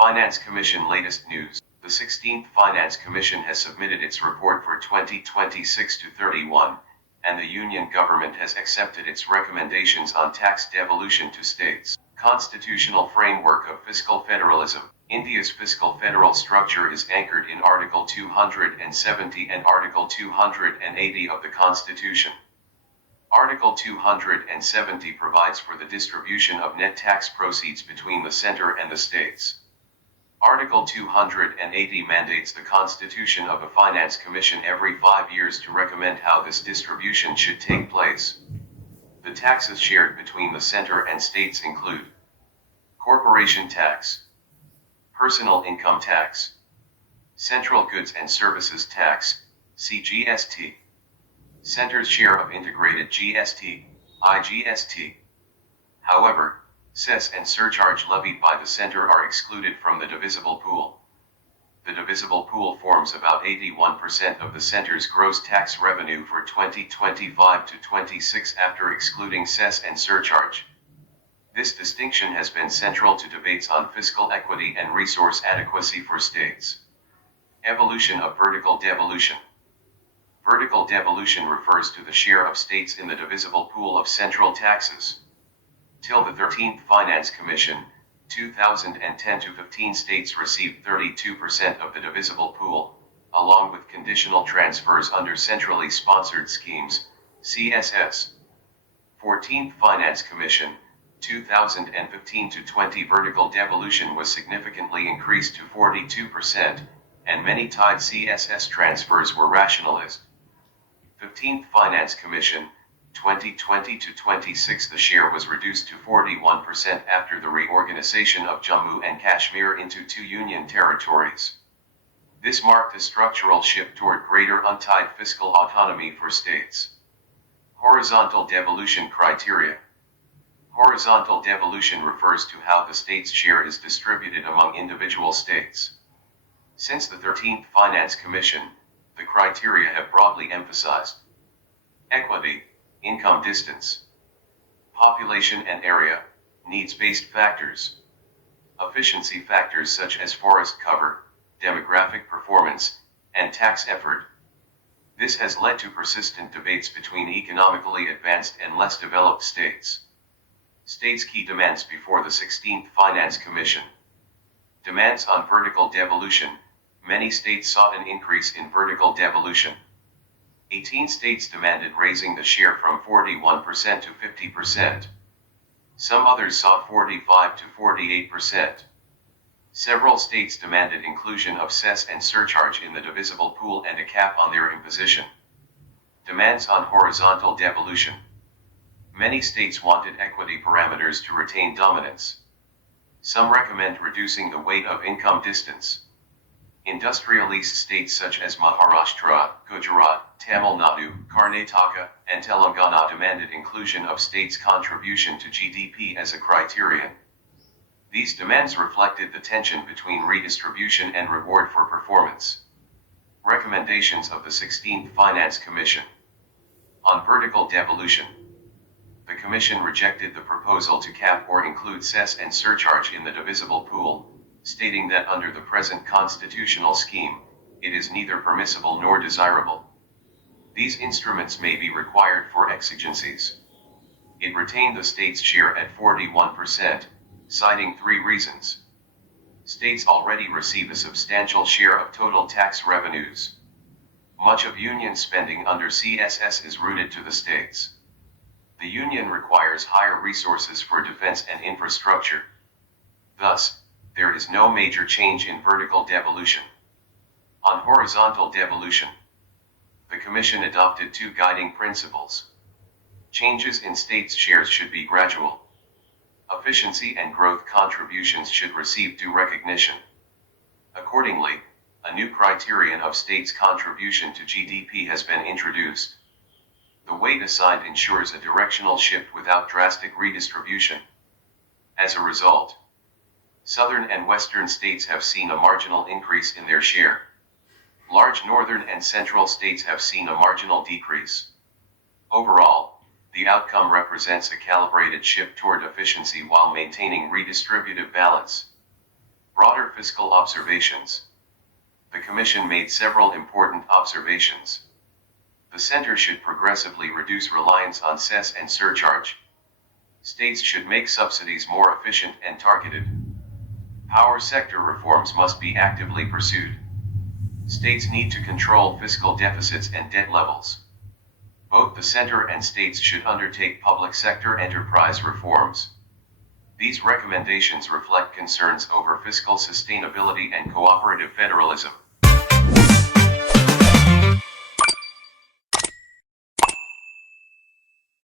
Finance Commission latest news. The 16th Finance Commission has submitted its report for 2026 to 31, and the Union government has accepted its recommendations on tax devolution to states. Constitutional framework of fiscal federalism. India's fiscal federal structure is anchored in Article 270 and Article 280 of the Constitution. Article 270 provides for the distribution of net tax proceeds between the center and the states. Article 280 mandates the constitution of a finance commission every 5 years to recommend how this distribution should take place. The taxes shared between the center and states include corporation tax, personal income tax, central goods and services tax, CGST, center's share of integrated GST, IGST. However, cess and surcharge levied by the center are excluded from the divisible pool. The divisible pool forms about 81% of the center's gross tax revenue for 2025 to 26 after excluding cess and surcharge. This distinction has been central to debates on fiscal equity and resource adequacy for states. Evolution of vertical devolution. Vertical devolution refers to the share of states in the divisible pool of central taxes. Till the 13th Finance Commission, 2010 to 15 states received 32% of the divisible pool, along with conditional transfers under centrally sponsored schemes, CSS. 14th Finance Commission, 2015 to 20 vertical devolution was significantly increased to 42%, and many tied CSS transfers were rationalized. 15th Finance Commission, 2020 to 26 the share was reduced to 41% after the reorganization of Jammu and Kashmir into 2 union territories. This marked a structural shift toward greater untied fiscal autonomy for states. Horizontal devolution criteria. Horizontal devolution refers to how the state's share is distributed among individual states. Since the 13th Finance Commission, the criteria have broadly emphasized equity, income distance, population and area, needs-based factors, efficiency factors such as forest cover, demographic performance, and tax effort. This has led to persistent debates between economically advanced and less developed states. States' key demands before the 16th Finance Commission. Demands on vertical devolution. Many states sought an increase in vertical devolution. 18 states demanded raising the share from 41% to 50%. Some others sought 45 to 48%. Several states demanded inclusion of cess and surcharge in the divisible pool and a cap on their imposition. Demands on horizontal devolution. Many states wanted equity parameters to retain dominance. Some recommend reducing the weight of income distance. Industrialist states such as Maharashtra, Gujarat, Tamil Nadu, Karnataka, and Telangana demanded inclusion of states' contribution to GDP as a criterion. These demands reflected the tension between redistribution and reward for performance. Recommendations of the 16th Finance Commission. On vertical devolution. The Commission rejected the proposal to cap or include cess and surcharge in the divisible pool, stating that under the present constitutional scheme, it is neither permissible nor desirable. These instruments may be required for exigencies. It retained the state's share at 41%, citing 3 reasons. States already receive a substantial share of total tax revenues. Much of union spending under CSS is rooted to the states. The union requires higher resources for defense and infrastructure. Thus, there is no major change in vertical devolution. On horizontal devolution, the Commission adopted 2 guiding principles. Changes in states' shares should be gradual. Efficiency and growth contributions should receive due recognition. Accordingly, a new criterion of states' contribution to GDP has been introduced. The weight assigned ensures a directional shift without drastic redistribution. As a result, southern and western states have seen a marginal increase in their share. Large northern and central states have seen a marginal decrease. Overall, the outcome represents a calibrated shift toward efficiency while maintaining redistributive balance. Broader fiscal observations. The Commission made several important observations. The center should progressively reduce reliance on cess and surcharge. States should make subsidies more efficient and targeted. Power sector reforms must be actively pursued. States need to control fiscal deficits and debt levels. Both the center and states should undertake public sector enterprise reforms. These recommendations reflect concerns over fiscal sustainability and cooperative federalism.